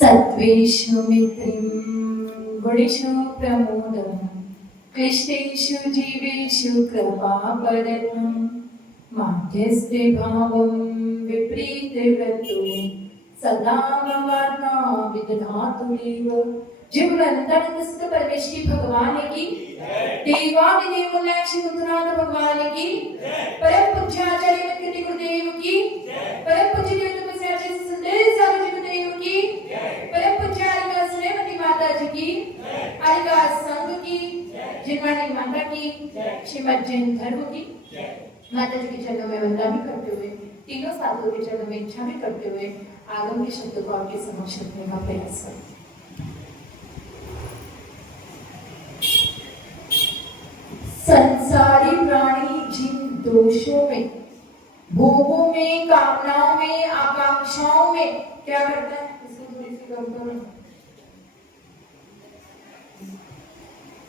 सत्त्वेषु मित्रिं गुणेषु प्रमोदं क्लिष्टेषु जीवेषु कृपापरत्वं माध्यस्थे भावं विपरीतव्रतो सदा ममात्मा विदधातुरेव। जय अनंत परमेश्वरी भगवान की देवादिदेव श्री मुद्रानाथ भगवान की परम पूज्य आचार्य कृति गुरुदेव की परम पूज्य देव तपस्या संदेश सागर गुरुदेव की परम पूज्य आरिका श्रीमती माता जी की आरिका संघ की जिनवाणी माता की श्रीमद जैन धर्म की माता जी के चरणों में वंदना भी करते हुए तीनों साधुओं के चरणों में इच्छा भी करते हुए आगम के शब्द को आपके समक्ष रखने का प्रयास करें। संसारी प्राणी जिन दोषों में, भोगों में, कामनाओं में, आकांक्षाओं में क्या करता है, इसको थोड़ी सी कम करो।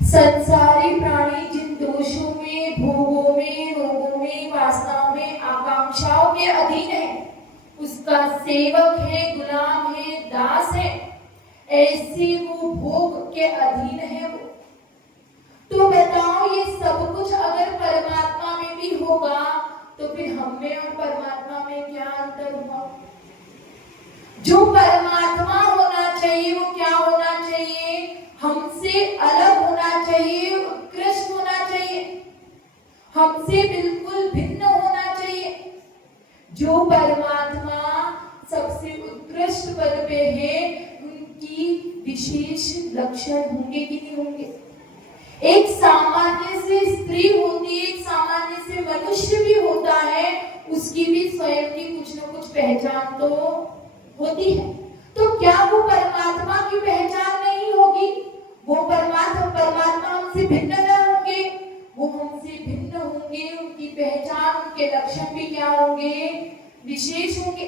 संसारी प्राणी जिन दोषों में, भोगों में, रोगों में, वासनाओं में, आकांक्षाओं के अधीन है, उसका सेवक है, गुलाम है, दास है, ऐसे वो भोग के अधीन है वो। तो बताओ ये सब कुछ अगर परमात्मा में भी होगा तो फिर हम में और परमात्मा में क्या अंतर हुआ? जो परमात्मा होना चाहिए वो क्या होना चाहिए? हमसे अलग होना चाहिए, उत्कृष्ट होना चाहिए, हमसे बिल्कुल भिन्न होना चाहिए। जो परमात्मा सबसे उत्कृष्ट पद पे है उनकी विशेष लक्षण होंगे कि नहीं होंगे? एक सामान्य से स्त्री होती है, एक सामान्य से मनुष्य भी होता है, उसकी भी स्वयं की कुछ न कुछ पहचान तो होती है। तो क्या वो परमात्मा की पहचान नहीं होगी? वो परमात्मा हमसे भिन्न न होंगे? वो हमसे भिन्न होंगे, उनकी पहचान, उनके लक्षण भी क्या होंगे? विशेष होंगे।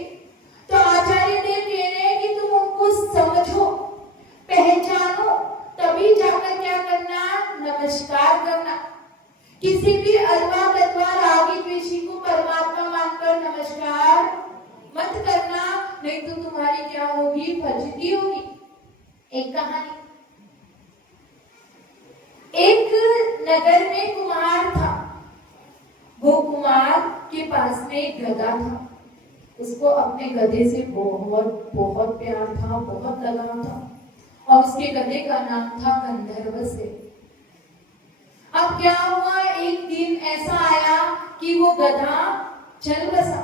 तो आचार्य देव कह रहे हैं कि तुम उनको समझो, पहचानो, तभी जाकर क्या करना? नमस्कार करना। किसी भी अल्वा गद्वा रागी द्वेषी को परमात्मा मानकर नमस्कार मत करना, नहीं तो तुम्हारी क्या होगी? फजिती होगी। एक कहानी, एक नगर में कुम्हार था। वो कुम्हार के पास में एक गधा था। उसको अपने गधे से बहुत बहुत प्यार था, बहुत लगाव था, और उसके गधे का नाम था गंधर्व से। अब क्या हुआ, एक दिन ऐसा आया कि वो गधा चल बसा,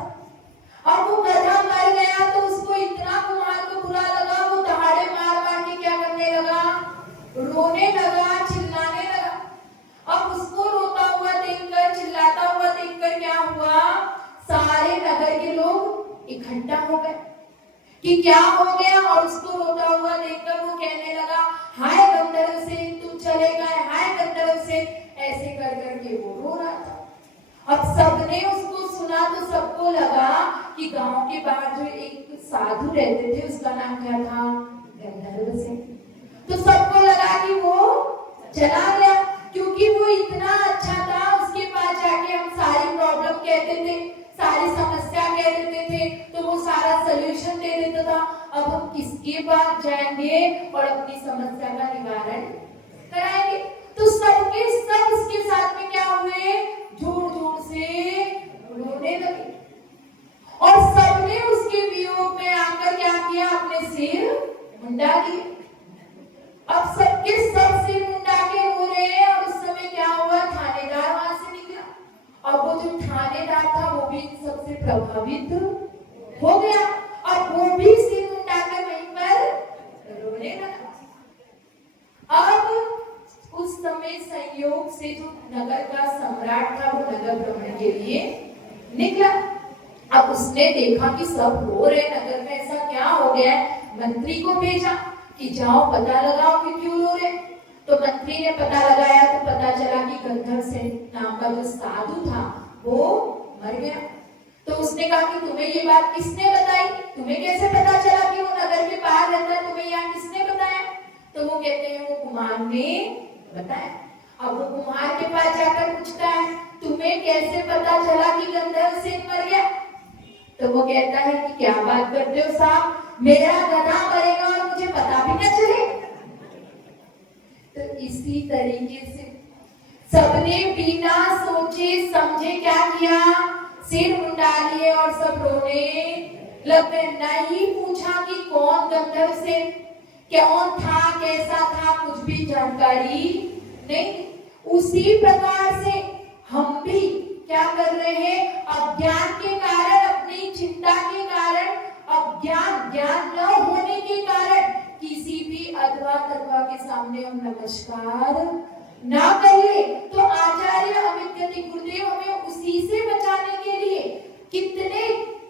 और वो गधा मर गया। तो उसको इतना कुम्हार को बुरा लगा, वो दहाड़े मार मार के क्या करने लगा? रोने लगा, चिल्लाने लगा। अब उसको रोता हुआ देखकर, चिल्लाता हुआ देखकर क्या हुआ? सारे नगर के लोग इकट्ठा हो गए कि क्या हो गया। और उसको रोता हुआ देखकर वो कहने लगा, हाय गंधर्व से तुम चले गए, हाय गंधर्व से, ऐसे कर करके वो रो रहा था। अब सबने उसको सुना तो सबको लगा कि गांव के बाहर जो एक साधु रहते थे उसका नाम क्या था? गंधर्व से। तो सबको लगा कि वो चला गया, क्योंकि वो इतना अच्छा था। उसके पास जाके हम सारी प्रॉब्लम कहते थे, सारी समस्या कह देते थे, तो वो सारा सलूशन दे देता था। अब हम किसके पास जाएंगे और अपनी समस्या का निवारण कराएंगे? तो सबके सब उसके साथ में क्या हुए? जोर जोर से रोने लगे, और सबने उसके वियोग में आकर क्या किया? अपने सिर मुंडा दिए। अब सबके सब सिर मुंडा के रो रहे हैं। और उस समय क्या हुआ? थानेदार वहां से निकला, और वो जो थानेदार था वो भी इन सबसे प्रभावित हो गया, और वो भी सिर मुंडा कर वहीं पर रोने लगा। अब उस समय संयोग से जो नगर का सम्राट था वो नगर भ्रमण के लिए निकला। अब उसने देखा कि सब रो रहे नगर में, ऐसा क्या हो गया है? मंत्री को भेजा कि जाओ पता लगाओ कि क्यों रो रहे। तो मंत्री ने पता लगाया तो पता चला कि गंधर्व से नाम का जो साधु था वो मर गया। तो उसने कहा कि तुम्हें ये बात किसने बताई? तुम्हें कैसे पता चला कि वो नगर के बाहर रहता है? तुम्हें यहाँ किसने बताया? तो वो कहते हैं वो कुम्हार ने बताया। अब वो कुम्हार के पास जाकर पूछता है, तुम्हें कैसे पता चला कि गंधर्व सिंह मर गया? तो वो कहता है कि क्या बात करते हो साहब, मेरा गधा मरेगा और पता भी न चले। तो इसी तरीके से सबने बिना सोचे समझे क्या किया, सिर मुंडा लिए और सब रोने लग गए। नहीं पूछा कि कौन गंधर्व से, कौन था, कैसा था, कुछ भी जानकारी नहीं। उसी प्रकार से हम भी क्या कर रहे हैं, अज्ञान के कारण, अपनी चिंता के कारण, ज्ञान न होने के कारण किसी भी अथवा तत्वा के सामने हम नमस्कार ना कर ले। तो आचार्य अमित गति गुरुदेव हमें उसी से बचाने के लिए कितने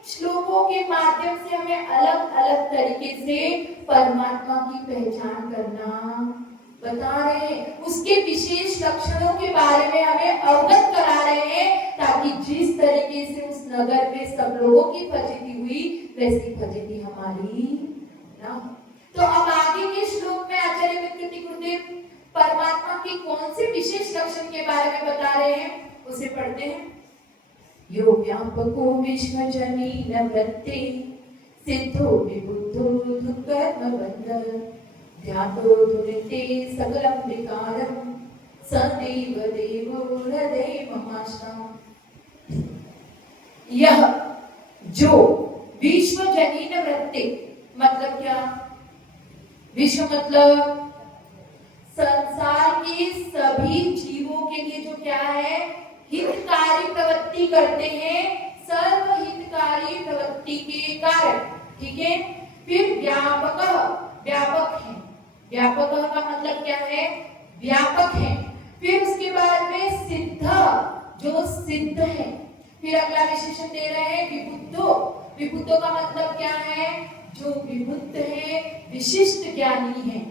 श्लोकों के माध्यम से हमें अलग अलग तरीके से परमात्मा की पहचान करना बता रहे हैं। उसके विशेष लक्षणों के बारे में हमें अवगत करा रहे हैं, ताकि जिस तरीके से उस नगर में सब लोगों की फजीती हुई, वैसी फजीती हमारी ना हो। तो अब आगे के श्लोक में आचार्य अमित गति गुरुदेव परमात्मा के कौन से विशेष लक्षण के बारे में बता रहे हैं, उसे पढ़ते हैं। यो व्यापको विश्वजनीन वृत्ते सिद्धो विबुद्धो दुःखकर्मबन्ध ध्यातो धुनिते सकलं विकारं सदैव देवो हृदये ममाश्रम। यह जो विश्वजनीन वृत्ते मतलब क्या, विश्व मतलब संसार के सभी जीवों के लिए जो क्या है, हितकारी प्रवृत्ति करते हैं, सर्व हितकारी प्रवृत्ति के कारण, ठीक है। फिर व्यापक, व्यापक है, व्यापक का मतलब क्या है, व्यापक है। फिर उसके बाद में सिद्ध, जो सिद्ध है। फिर अगला विशेषण दे रहे हैं विबुद्धो, विबुद्धो का मतलब क्या है, जो विबुद्ध है, विशिष्ट ज्ञानी है,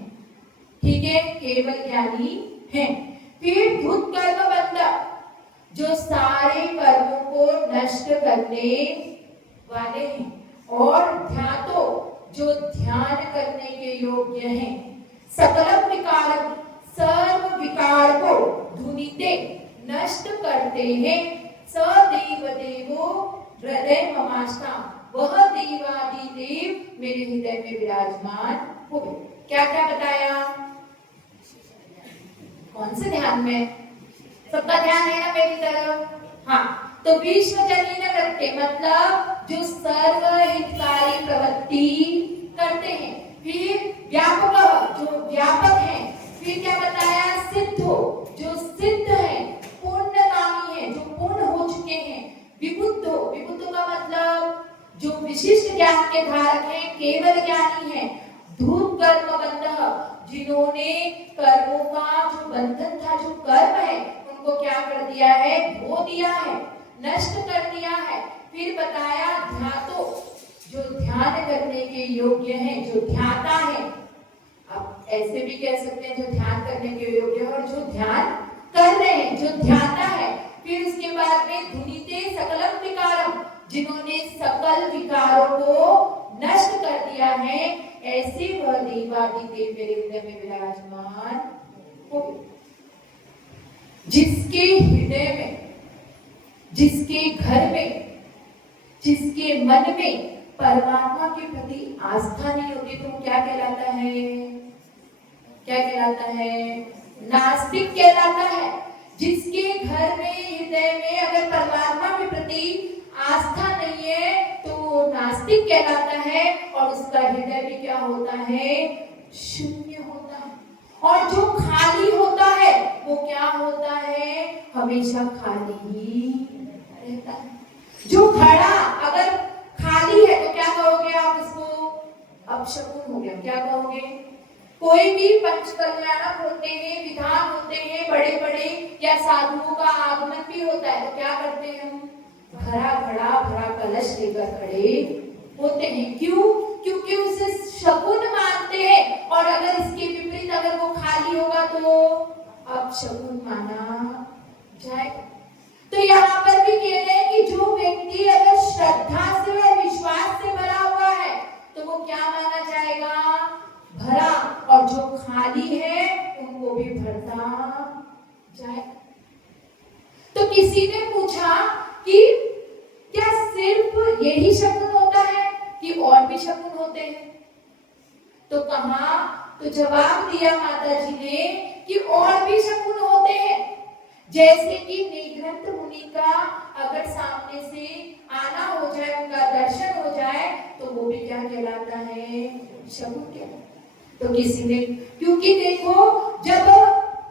ठीक है, केवल ज्ञानी है। फिर धुत कर्म बंध, जो सारे कर्मों को नष्ट करने वाले हैं। और ध्यातो, जो ध्यान करने के योग्य हैं। सकलम विकारम, सर्व विकार को धुनिते नष्ट करते हैं। सदैव देवो हृदय ममाश्रम, वह देवादि देव मेरे हृदय में विराजमान हो गए। क्या क्या बताया, कौन से ध्यान में, सबका ध्यान है ना मेरी तरफ, हाँ। तो विश्वजनीन वृत्ति मतलब जो सर्व हितकारी प्रवृत्ति करते हैं। फिर व्यापक, जो व्यापक है। फिर क्या बताया, सिद्धो, जो सिद्ध है, पूर्णकामी है, जो पूर्ण हो चुके हैं। विबुद्धो, विबुद्धो का मतलब जो विशिष्ट ज्ञान के धारक हैं, केवल ज्ञानी है। धूत कर्म बंध, जिन्होंने कर्मों का जो बंधन था, जो कर्म है, उनको क्या कर दिया है, धो दिया है, नष्ट कर दिया है। फिर बताया ध्यातो, जो ध्यान करने के योग्य है, जो ध्याता है। अब ऐसे भी कह सकते हैं जो ध्यान करने के योग्य है और जो ध्यान कर रहे हैं, जो ध्याता है। फिर उसके बाद में धुनिते सकलम विकारम, जिन्होंने सकल विकारों को नष्ट कर दिया है, ऐसे वह देवादि देव मेरे हृदय में विराजमान हो। जिसके हृदय में, जिसके घर में, जिसके मन में परमात्मा के प्रति आस्था नहीं होती, तो क्या कहलाता है, क्या कहलाता है, नास्तिक कहलाता है। जिसके घर में, हृदय में अगर परमात्मा के प्रति आस्था नहीं है तो नास्तिक कहलाता है, और उसका हृदय भी क्या होता है, शून्य होता है। और जो खाली होता है वो क्या होता है, हमेशा खाली ही रहता है। जो घड़ा अगर खाली है तो क्या कहोगे आप उसको, अपशकुन हो गया। क्या कहोगे, कोई भी पंचकल्याणक होते हैं, विधान होते हैं बड़े बड़े, या साधुओं का आगमन भी होता है, तो क्या करते हैं हम, भरा घड़ा, भरा कलश लेकर खड़े होते हैं। क्यों, क्योंकि उसे शकुन मानते हैं, और अगर इसके विपरीत अगर वो खाली होगा तो अपशकुन माना जाएगा। तो यहाँ पर भी कह रहे हैं कि जो व्यक्ति अगर श्रद्धा से और विश्वास से भरा हुआ है तो वो क्या माना जाएगा, भरा, और जो खाली है उनको भी भरता जाएगा। तो किसी ने पूछा कि क्या सिर्फ यही शकुन होता है कि और भी शकुन होते हैं? तो कहा, तो जवाब दिया माता जी ने कि और भी शकुन होते हैं, जैसे कि निघ्रंथ मुनि का अगर सामने से आना हो जाए, उनका दर्शन हो जाए, तो वो भी क्या कहलाता है, शकुन कहलाता। तो किसी ने, क्योंकि देखो जब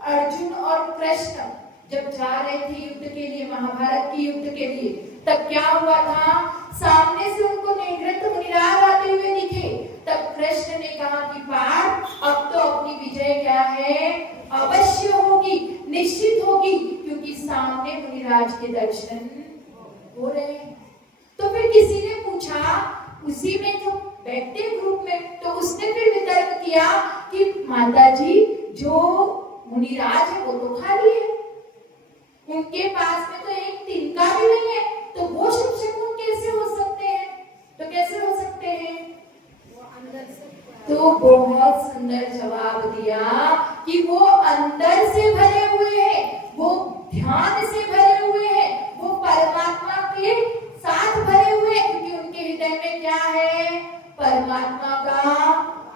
अर्जुन और कृष्ण जब जा रहे थे युद्ध के लिए, महाभारत की युद्ध के लिए, तब क्या हुआ था, सामने से उनको निघ्रंथ मुनिराज आते हुए दिखे। तब कृष्ण ने कहा कि पार्थ, अब तो अपनी विजय क्या है, अवश्य होगी, निश्चित होगी, क्योंकि सामने मुनिराज के दर्शन हो रहे हैं। तो फिर किसी ने पूछा, उसी में जो बैठते ग्रुप में, तो उसने फिर वितर्क किया कि माता जी, जो मुनिराज है वो तो खाली है, उनके पास में तो एक तिनका भी नहीं है, तो वो शकुन कैसे हो सकते हैं, तो कैसे हो सकते हैं, वो अंदर से। तो बहुत सुंदर जवाब दिया कि वो अंदर से भरे हुए हैं, वो ध्यान से भरे हुए हैं, वो परमात्मा के साथ भरे हुए हैं, क्योंकि उनके हृदय में क्या है, परमात्मा का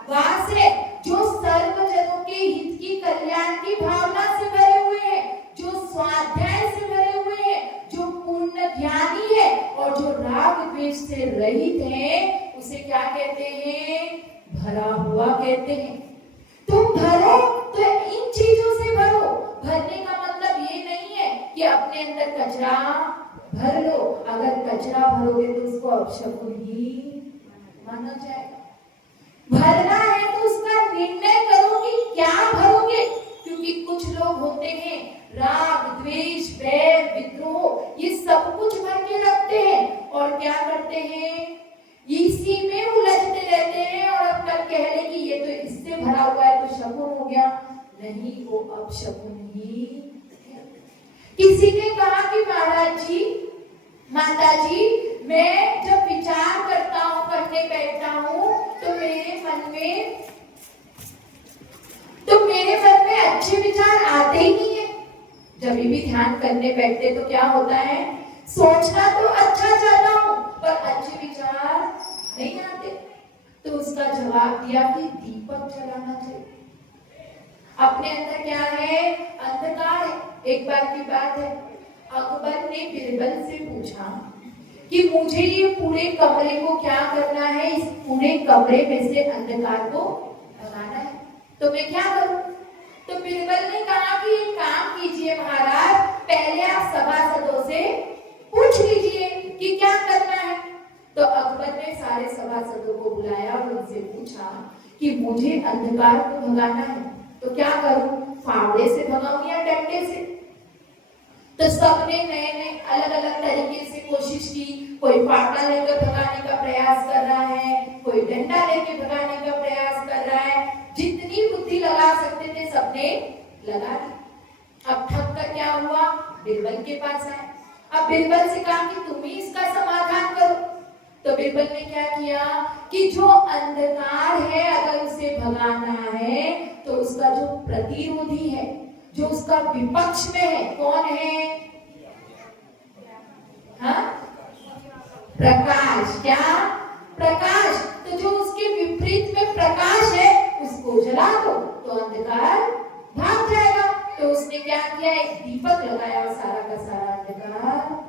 वास है, जो सर्वजनों के हित की, कल्याण की भावना से भरे हुए हैं, जो स्वाध्याय से भरे हुए हैं, जो पूर्ण ज्ञानी है, और जो राग द्वेष से रहित है, उसे क्या कहते हैं, भरा हुआ कहते हैं। तुम भरो तो इन चीजों से भरो। भरने का मतलब ये नहीं है कि अपने अंदर कचरा भर लो, अगर कचरा भरोगे तो उसको अपशकुन ही माना जाएगा। भरना है तो उसका निर्णय करो कि क्या भरोगे, क्योंकि कुछ लोग होते हैं राग द्वेष बैर विद्रोह ये सब कुछ भर के रखते हैं, और क्या करते हैं, इसी में उलझते रहते हैं, और अब कल कह रहे कि ये तो इससे भरा हुआ है तो शकुन हो गया, नहीं, वो अब शकुन ही। किसी ने कहा कि महाराज जी, माता जी, मैं जब विचार करता हूँ, पढ़ने बैठता हूँ, तो मेरे मन में अच्छे विचार आते ही नहीं है। जब भी ध्यान करने बैठते तो क्या होता है, सोचना तो अच्छा चाहता हूँ, पर अच्छे विचार नहीं आते। तो उसका जवाब दिया कि दीपक जलाना चाहिए। अपने अंदर क्या है, अंधकार है। एक बार की बात है, अकबर ने बिरबल से पूछा कि मुझे ये पूरे कमरे को क्या करना है, इस पूरे कमरे में से अंधकार को भगाना है, तो मैं क्या करूं। तो बिरबल ने कहा कि एक काम कीजिए महाराज, पहले आप सभासदों से पूछ लीजिए कि क्या करना है। तो अकबर ने सारे सभासदों को बुलाया और उनसे पूछा कि मुझे अंधकार को भगाना है, तो क्या करूं, फावड़े से भगाऊं या डंडे से। तो सबने नए नए अलग अलग तरीके से कोशिश की। कोई फावड़ा लेकर भगाने का प्रयास कर रहा है, कोई डंडा लेकर भगाने का प्रयास कर रहा है, जितनी बुद्धि लगा सकते थे सबने लगा दी। अब थक कर क्या हुआ, बिरबल के पास आए। अब बिरबल से कहा कि तुम ही इसका समाधान करो। तो बिरबल ने क्या किया कि जो अंधकार है अगर उसे भगाना है, तो उसका जो प्रतिरोधी है, जो उसका विपक्ष में है, कौन है, हाँ, प्रकाश। क्या, प्रकाश। तो जो उसके विपरीत में प्रकाश है उसको जला दो तो अंधकार भाग जाएगा। तो उसने क्या किया, एक दीपक लगाया और सारा का सारा अंधकार।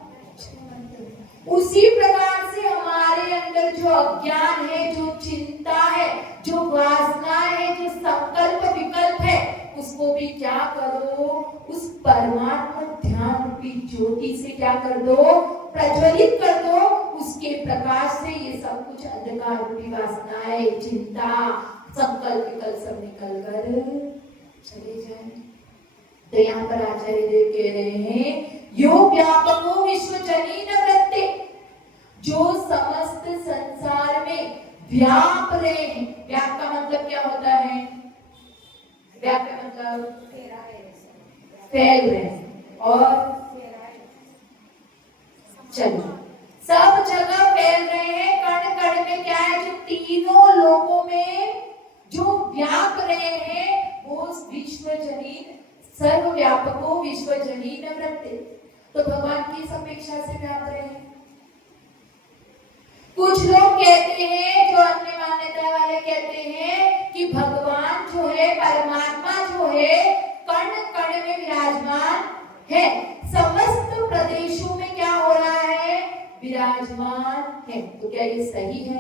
उसी प्रकार से हमारे अंदर जो अज्ञान है, जो चिंता है, जो वासना है, जो संकल्प विकल्प है, उसको भी क्या करो, उस परमात्मा ध्यान रूपी ज्योति से क्या कर दो, प्रज्वलित कर दो। उसके प्रकाश से ये सब कुछ अंधकार रूपी वासनाएं, चिंता, संकल्प विकल्प सब निकल कर चले जाए। तो यहाँ पर आचार्य देव कह रहे हैं, यो व्यापको विश्वजनीन वृत्ते, जो समस्त संसार में व्याप रहे हैं। व्याप का मतलब क्या होता है, व्याप का मतलब फैल रहे हैं, और चलो सब जगह फैल रहे हैं। कण कण में क्या है, जो तीनों लोकों में जो व्याप रहे हैं, वो विश्वजनीन, सर्वव्यापको विश्वजनीन वृत्ते, तो भगवान की इस अपेक्षा से व्याप रहे हैं। कुछ लोग कहते हैं, जो अन्य मान्यता वाले कहते हैं भगवान जो है, परमात्मा जो है, कण कण में विराजमान है, समस्त प्रदेशों में क्या हो रहा है, विराजमान है। तो क्या ये सही है?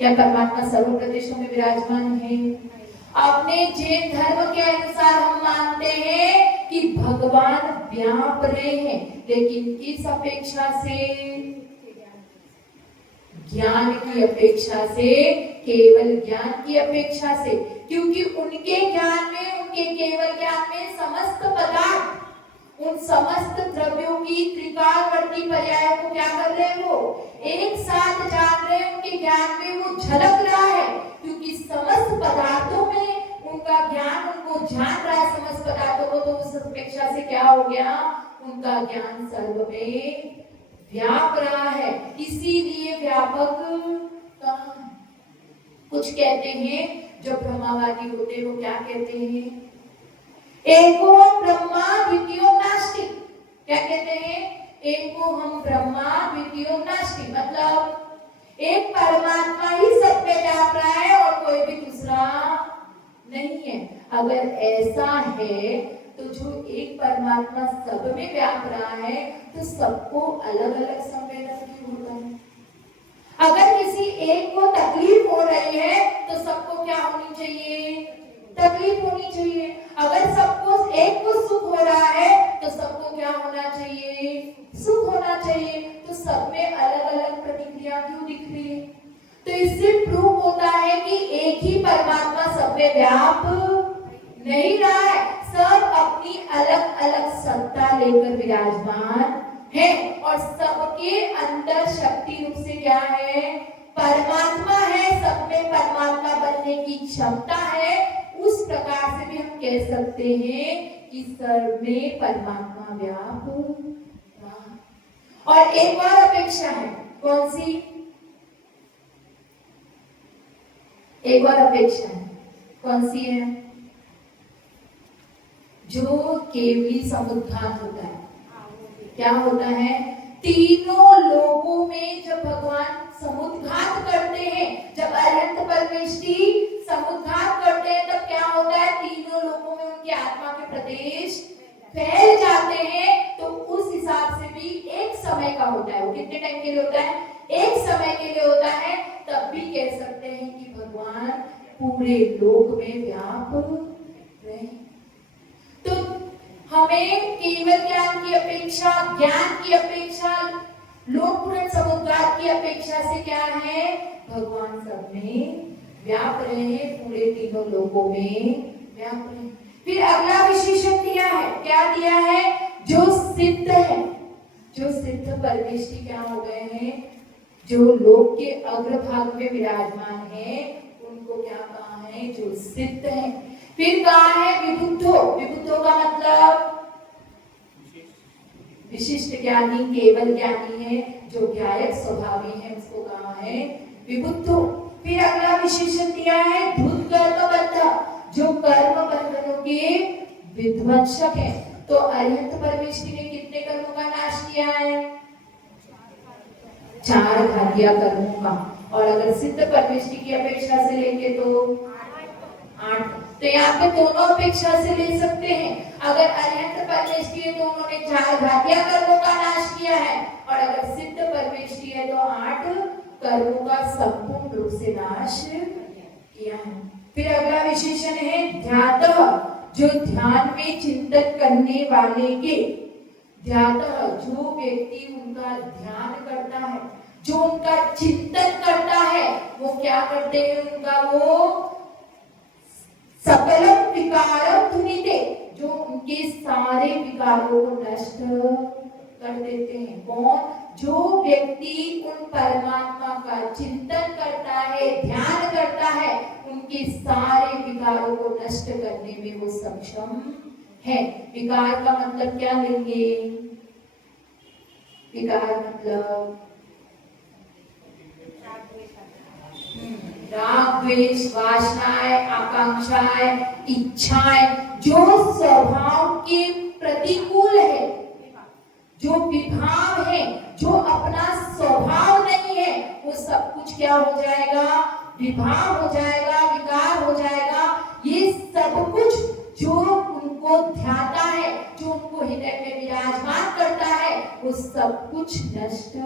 क्या परमात्मा सर्व प्रदेशों में विराजमान है? अपने जैन धर्म के अनुसार हम मानते हैं कि भगवान व्याप रहे हैं, लेकिन किस अपेक्षा से? ज्ञान की अपेक्षा से, केवल ज्ञान की अपेक्षा से। क्योंकि उनके ज्ञान में, उनके केवल ज्ञान में समस्त पदार्थ, उन समस्त द्रव्यों की त्रिकालवर्ती पर्याय को क्या कर रहे हैं, वो एक साथ जान रहे हैं। उनके ज्ञान में वो झलक रहा है, क्योंकि समस्त पदार्थों में उनका ज्ञान उनको जान रहा है, समस्त पदार्थों को। तो उस अपेक्षा से क्या हो गया, उनका ज्ञान सर्व में व्याप रहा है। इसीलिए व्यापक कहाँ है? कुछ कहते हैं, जो ब्रह्मवादी होते हैं वो क्या कहते हैं, एको ब्रह्मा द्वितीयो नास्ति। क्या कहते हैं? एको हम ब्रह्मा द्वितीयो नास्ति, मतलब एक परमात्मा ही सब में व्याप रहा है और कोई भी दूसरा नहीं है। अगर ऐसा है तो जो एक परमात्मा सब में व्याप रहा है, तो सबको अलग अलग संवेदन क्यों होता है? अगर किसी एक को तकलीफ हो रही है तो सबको क्या होनी चाहिए, तकलीफ होनी चाहिए। अगर सबको एक को सुख हो रहा है तो सबको क्या होना चाहिए, सुख होना चाहिए। तो सब में अलग अलग प्रतिक्रिया क्यों दिख रही है? तो इससे प्रूव होता है कि एक ही परमात्मा सब में व्याप नहीं रहा है, सब अपनी अलग अलग सत्ता लेकर विराजमान है। और सबके अंदर शक्ति रूप से क्या है, परमात्मा है। सब में परमात्मा बनने की क्षमता है। उस प्रकार से भी हम कह सकते हैं कि सर्व में परमात्मा व्याप रहा। और एक और अपेक्षा है, कौन सी? एक और अपेक्षा है, कौन सी है? जो केवली समुद्घात होता है। क्या होता है? तीनों लोगों में जब भगवान समुद्घात करते हैं, जब अनंत परमेष्टि समुद्घात करते हैं, तब क्या होता है? तीनों लोगों में उनकी आत्मा के प्रदेश फैल जाते हैं। तो उस हिसाब से भी एक समय का होता है। वो कितने टाइम के लिए होता है? एक समय के लिए होता है। तब भी कह सकते हैं कि भगवान पूरे लोक में व्याप रहे। तो हमें केवल ज्ञान की अपेक्षा, ज्ञान की अपेक्षा, लोक पुराण समुद्घात की अपेक्षा से क्या है, भगवान सब में व्याप रहे, पूरे तीनों लोकों में व्याप रहे। फिर अगला विशेषण दिया है, क्या दिया है? जो सिद्ध है, जो सिद्ध परमेष्टि क्या हो गए हैं, जो लोक के अग्रभाग में विराजमान है, उनको क्या कहा है? जो सिद्ध है। फिर कहा है विबुद्धो। विबुद्धो का मतलब विशिष्ट ज्ञानी, केवल ज्ञानी है, जो ज्ञायक स्वभावी है, उसको कहा है विबुद्धो। फिर अगला विशेषण दिया है धूत कर्म बंध, जो कर्म बंधनों के विध्वंसक है। तो अरिहंत परमेष्टि ने कितने कर्मों का नाश किया है? 4 घातिया कर्मों का। और अगर सिद्ध परमेष्टि की अपेक्षा से लेंगे तो 8। तो यहाँ पे दोनों अपेक्षा से ले सकते हैं। अगर अरिहंत परमेष्टि है तो उन्होंने 4 घातिया कर्मों का नाश किया है, और अगर सिद्ध परमेष्टि है तो 8 कर्मों का संपूर्ण रूप से नाश किया है। फिर अगला विशेषण है ध्यातः, जो ध्यान में चिंतन करने वाले के। ध्यातः, जो व्यक्ति उनका ध्यान करता है, जो उनका चिंतन करता है, वो क्या करते हैं? उनका वो सकलम विकारम धुनिते, जो उनके सारे विकारों को नष्ट कर देते हैं। कौन? जो व्यक्ति उन परमात्मा का चिंतन करता है, ध्यान करता है, उनके सारे विकारों को नष्ट करने में वो सक्षम है। विकार का मतलब क्या लेंगे? विकार मतलब राग, द्वेष, वासनाएं, आकांक्षाएं, इच्छाएं, जो स्वभाव के प्रतिकूल है, जो विभाव है, जो अपना स्वभाव नहीं है, वो सब कुछ क्या हो जाएगा? विभाव हो जाएगा, विकार हो जाएगा। हृदय में विराजमान करता है वो सब कुछ नष्ट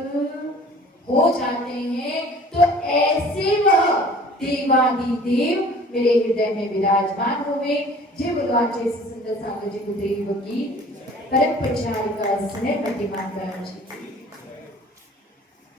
हो जाते हैं। तो ऐसे वह देवादिदेव मेरे हृदय में विराजमान हुए। जय भगवान जय सुंदर सागर जी गुरुदेव की परम प्रचारिका स्नेह प्रतिमा जी।